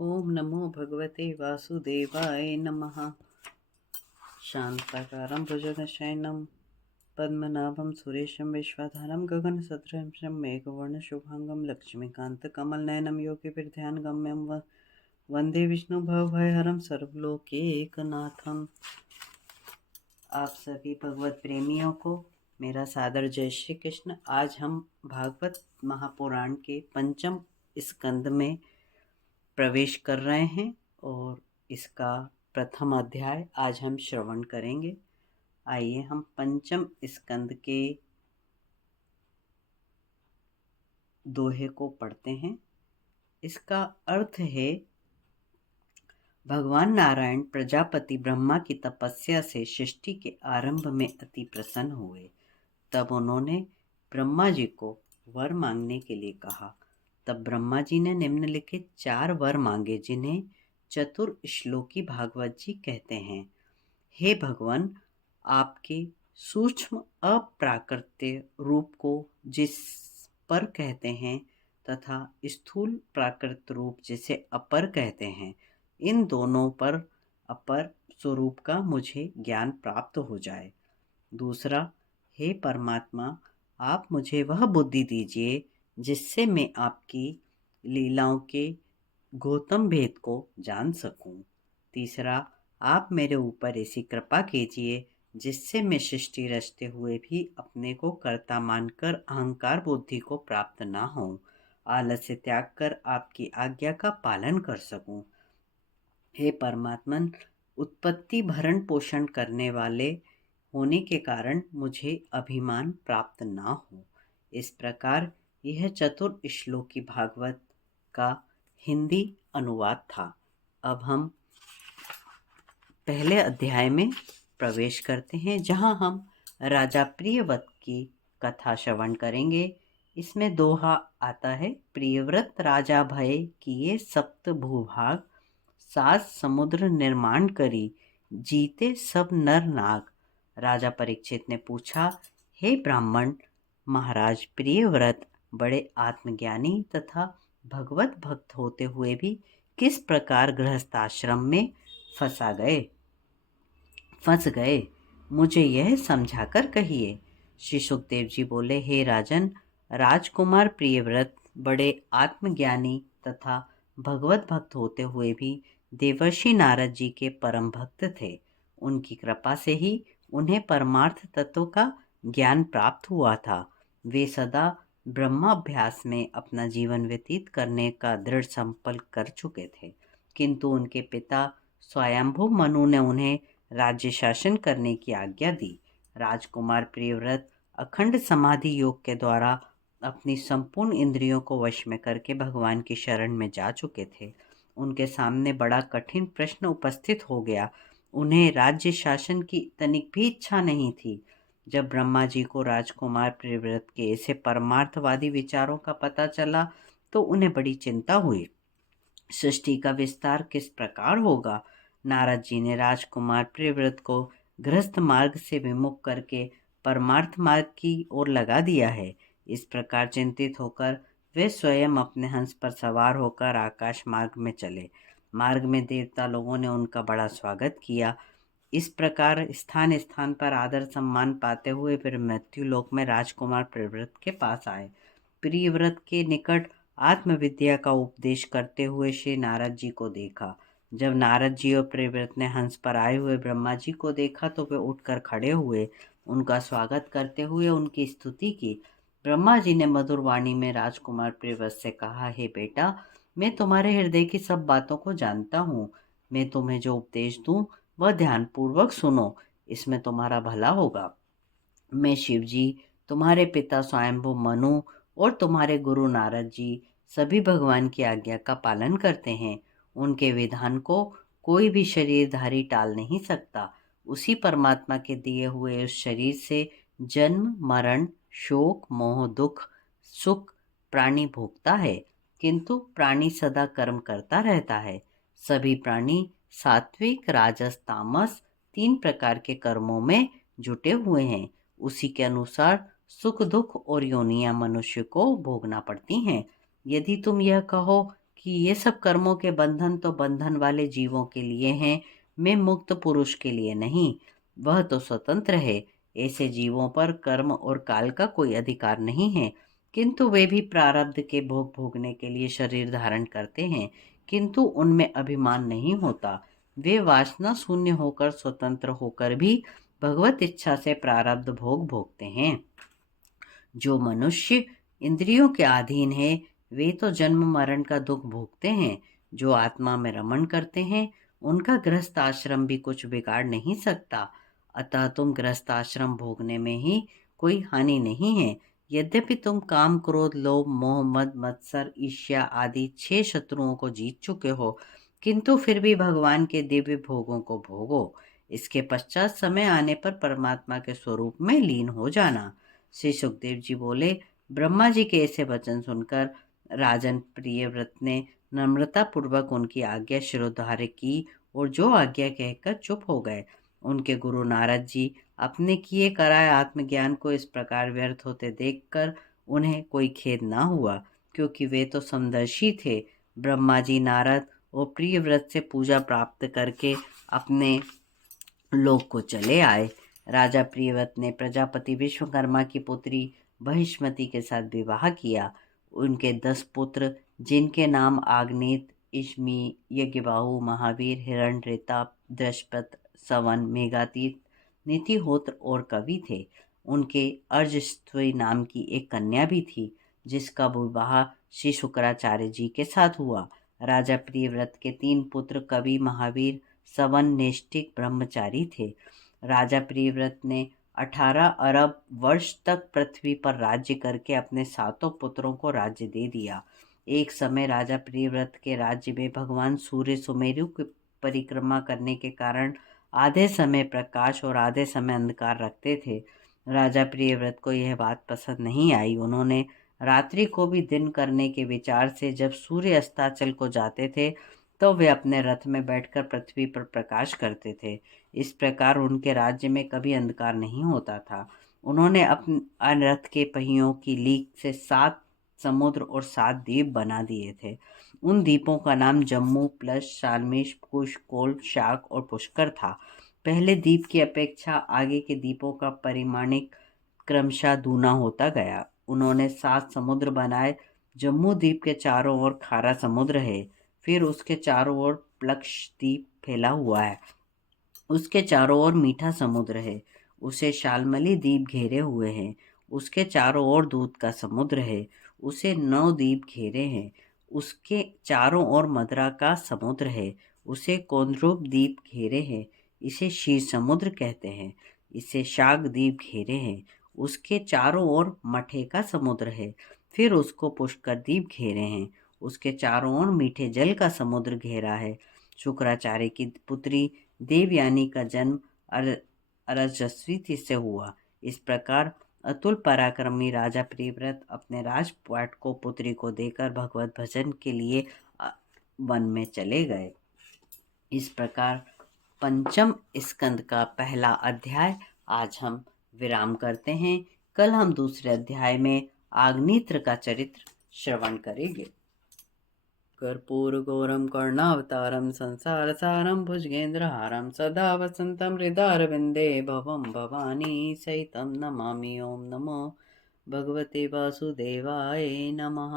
ओम नमो भगवते वासुदेवाय नमः। शांताकारं भुजगशयनं पद्मनाभं सुरेशं विश्वाधारं गगनसदृशं मेघवर्णशुभांगं लक्ष्मीकान्तं योगिभिर्ध्यानगम्यं वन्दे विष्णुभवभयहरं सर्वलोकैकनाथम्। आप सभी भगवत प्रेमियों को मेरा सादर जय श्री कृष्ण। आज हम भागवत महापुराण के पंचम स्कंद में प्रवेश कर रहे हैं और इसका प्रथम अध्याय आज हम श्रवण करेंगे। आइए हम पंचम स्कंद के दोहे को पढ़ते हैं। इसका अर्थ है, भगवान नारायण प्रजापति ब्रह्मा की तपस्या से सृष्टि के आरंभ में अति प्रसन्न हुए। तब उन्होंने ब्रह्मा जी को वर मांगने के लिए कहा। तब ब्रह्मा जी ने निम्नलिखित 4 वर मांगे, जिन्हें चतुर्श्लोकी भागवत जी कहते हैं। हे भगवान, आपके सूक्ष्म अप्राकृत्य रूप को जिस पर कहते हैं तथा स्थूल प्राकृत रूप जिसे अपर कहते हैं, इन दोनों पर अपर स्वरूप का मुझे ज्ञान प्राप्त हो जाए। दूसरा, हे परमात्मा, आप मुझे वह बुद्धि दीजिए जिससे मैं आपकी लीलाओं के गौतम भेद को जान सकूं। तीसरा, आप मेरे ऊपर ऐसी कृपा कीजिए जिससे मैं सृष्टि रचते हुए भी अपने को कर्ता मानकर अहंकार बुद्धि को प्राप्त ना हो, आलस्य त्याग कर आपकी आज्ञा का पालन कर सकूं। हे परमात्मन, उत्पत्ति भरण पोषण करने वाले होने के कारण मुझे अभिमान प्राप्त ना हो। इस प्रकार यह चतुर्श्लोकी भागवत का हिंदी अनुवाद था। अब हम पहले अध्याय में प्रवेश करते हैं, जहां हम राजा प्रियव्रत की कथा श्रवण करेंगे। इसमें दोहा आता है, प्रियव्रत राजा भय किए सप्त भूभाग, 7 समुद्र निर्माण करी, जीते सब नर नाग। राजा परीक्षित ने पूछा, हे ब्राह्मण महाराज प्रियव्रत बड़े आत्मज्ञानी तथा भगवत भक्त होते हुए भी किस प्रकार गृहस्थाश्रम में फंस गए, मुझे यह समझाकर कहिए। श्री सुखदेव जी बोले, हे राजन, राजकुमार प्रियव्रत बड़े आत्मज्ञानी तथा भगवत भक्त होते हुए भी देवर्षि नारद जी के परम भक्त थे। उनकी कृपा से ही उन्हें परमार्थ तत्व का ज्ञान प्राप्त हुआ था। वे सदा ब्रह्माभ्यास में अपना जीवन व्यतीत करने का दृढ़ संकल्प कर चुके थे, किंतु उनके पिता स्वयंभू मनु ने उन्हें राज्य शासन करने की आज्ञा दी। राजकुमार प्रियव्रत अखंड समाधि योग के द्वारा अपनी संपूर्ण इंद्रियों को वश में करके भगवान की शरण में जा चुके थे। उनके सामने बड़ा कठिन प्रश्न उपस्थित हो गया। उन्हें राज्य शासन की तनिक भी इच्छा नहीं थी। जब ब्रह्मा जी को राजकुमार प्रियव्रत के ऐसे परमार्थवादी विचारों का पता चला तो उन्हें बड़ी चिंता हुई। सृष्टि का विस्तार किस प्रकार होगा? नारद जी ने राजकुमार प्रियव्रत को गृहस्थ मार्ग से विमुख करके परमार्थ मार्ग की ओर लगा दिया है। इस प्रकार चिंतित होकर वे स्वयं अपने हंस पर सवार होकर आकाश मार्ग में चले। मार्ग में देवता लोगों ने उनका बड़ा स्वागत किया। इस प्रकार स्थान स्थान पर आदर सम्मान पाते हुए फिर मृत्यु लोक में राजकुमार प्रियव्रत के पास आए। प्रियव्रत के निकट आत्मविद्या का उपदेश करते हुए श्री नारद जी को देखा। जब नारद जी और प्रियव्रत ने हंस पर आए हुए ब्रह्मा जी को देखा तो वे उठकर खड़े हुए, उनका स्वागत करते हुए उनकी स्तुति की। ब्रह्मा जी ने मधुर वाणी में राजकुमार प्रियव्रत से कहा, हे बेटा, मैं तुम्हारे हृदय की सब बातों को जानता हूँ। मैं तुम्हें जो उपदेश दूं वह ध्यानपूर्वक सुनो, इसमें तुम्हारा भला होगा। मैं शिव जी, तुम्हारे पिता स्वयंभू मनु और तुम्हारे गुरु नारद जी सभी भगवान की आज्ञा का पालन करते हैं। उनके विधान को कोई भी शरीरधारी टाल नहीं सकता। उसी परमात्मा के दिए हुए उस शरीर से जन्म मरण शोक मोह दुख सुख प्राणी भोगता है, किंतु प्राणी सदा कर्म करता रहता है। सभी प्राणी सात्विक राजस तामस 3 प्रकार के कर्मों में जुटे हुए हैं। उसी के अनुसार सुख दुख और योनियां मनुष्य को भोगना पड़ती हैं। यदि तुम यह कहो कि ये सब कर्मों के बंधन तो बंधन वाले जीवों के लिए हैं, मैं मुक्त पुरुष के लिए नहीं। वह तो स्वतंत्र है। ऐसे जीवों पर कर्म और काल का कोई अधिकार नहीं है, किंतु वे भी प्रारब्ध के भोग भोगने के लिए शरीर धारण करते हैं, किंतु उनमें अभिमान नहीं होता। वे वासना शून्य होकर स्वतंत्र होकर भी भगवत इच्छा से प्रारब्ध भोग भोगते हैं। जो मनुष्य इंद्रियों के अधीन है, वे तो जन्म मरण का दुख भोगते हैं। जो आत्मा में रमण करते हैं, उनका गृहस्थ आश्रम भी कुछ बिगाड़ नहीं सकता। अतः तुम गृहस्थ आश्रम भोगने में ही कोई हानि नहीं है। यद्यपि तुम काम, क्रोध, लोभ, मोह, मद, मत्सर, ईर्ष्या आदि 6 शत्रुओं को जीत चुके हो, किंतु फिर भी भगवान के दिव्य भोगों को भोगो। इसके पश्चात समय आने पर परमात्मा के स्वरूप में लीन हो जाना। श्री सुखदेव जी बोले, ब्रह्मा जी के ऐसे वचन सुनकर राजन प्रियव्रत ने नम्रता पूर्वक उनकी आज्ञा शिरोधार्य की और जो आज्ञा कहकर चुप हो गए। उनके गुरु नारद जी अपने किए कराए आत्मज्ञान को इस प्रकार व्यर्थ होते देखकर उन्हें कोई खेद ना हुआ, क्योंकि वे तो समदर्शी थे। ब्रह्मा जी, नारद और प्रियव्रत से पूजा प्राप्त करके अपने लोक को चले आए। राजा प्रियव्रत ने प्रजापति विश्वकर्मा की पुत्री बहिष्मति के साथ विवाह किया। उनके 10 पुत्र, जिनके नाम आग्नेत, इश्मी, यज्ञबाहु, महावीर, हिरण्यरेता, दृषपत, सवन, मेघातीत, नीतिहोत्र और कवि थे। उनके अर्जस्वी नाम की एक कन्या भी थी, जिसका विवाह श्री शुक्राचार्य जी के साथ हुआ। राजा प्रियव्रत के 3 पुत्र कवि, महावीर, सवन नैष्ठिक ब्रह्मचारी थे। राजा प्रियव्रत ने 18 अरब वर्ष तक पृथ्वी पर राज्य करके अपने 7 पुत्रों को राज्य दे दिया। एक समय राजा प्रियव्रत के राज्य में भगवान सूर्य सुमेरु की परिक्रमा करने के कारण आधे समय प्रकाश और आधे समय अंधकार रखते थे। राजा प्रियव्रत को यह बात पसंद नहीं आई। उन्होंने रात्रि को भी दिन करने के विचार से जब सूर्य अस्ताचल को जाते थे, तो वे अपने रथ में बैठकर पृथ्वी पर प्रकाश करते थे। इस प्रकार उनके राज्य में कभी अंधकार नहीं होता था। उन्होंने अपने रथ के पहियों की लीक से 7 समुद्र और 7 द्वीप बना दिए थे। उन द्वीपों का नाम जम्मू, प्लस, शालमेश, कुश, कोल, शाक और पुष्कर था। पहले द्वीप की अपेक्षा आगे के द्वीपों का परिमाणिक क्रमशः दूना होता गया। उन्होंने 7 समुद्र बनाए। जम्मू द्वीप के चारों ओर खारा समुद्र है, फिर उसके चारों ओर प्लक्ष द्वीप फैला हुआ है, उसके चारों ओर मीठा समुद्र है, उसे शालमली द्वीप घेरे हुए हैं, उसके चारों ओर दूध का समुद्र है, उसे 9 द्वीप घेरे हैं, उसके चारों ओर मदरा का समुद्र है, उसे कौंद्रुप द्वीप घेरे हैं, इसे क्षीर समुद्र कहते हैं, इसे शाक द्वीप घेरे हैं, उसके चारों ओर मठे का समुद्र है, फिर उसको पुष्कर द्वीप घेरे हैं, उसके चारों ओर मीठे जल का समुद्र घेरा है। शुक्राचार्य की पुत्री देवयानी का जन्म अरजस्वी से हुआ। इस प्रकार अतुल पराक्रमी राजा प्रियव्रत अपने राजपाट को पुत्री को देकर भगवत भजन के लिए वन में चले गए। इस प्रकार पंचम स्कंद का पहला अध्याय आज हम विराम करते हैं। कल हम दूसरे अध्याय में आग्नेत्र का चरित्र श्रवण करेंगे। कर्पूरगौरं कर्णावतारं संसारसारं भुजगेन्द्रहारं सदा वसन्तं हृदयारविन्दे भवं भवानी सहितं नमामि। ओं नमो भगवते वासुदेवाय नमः।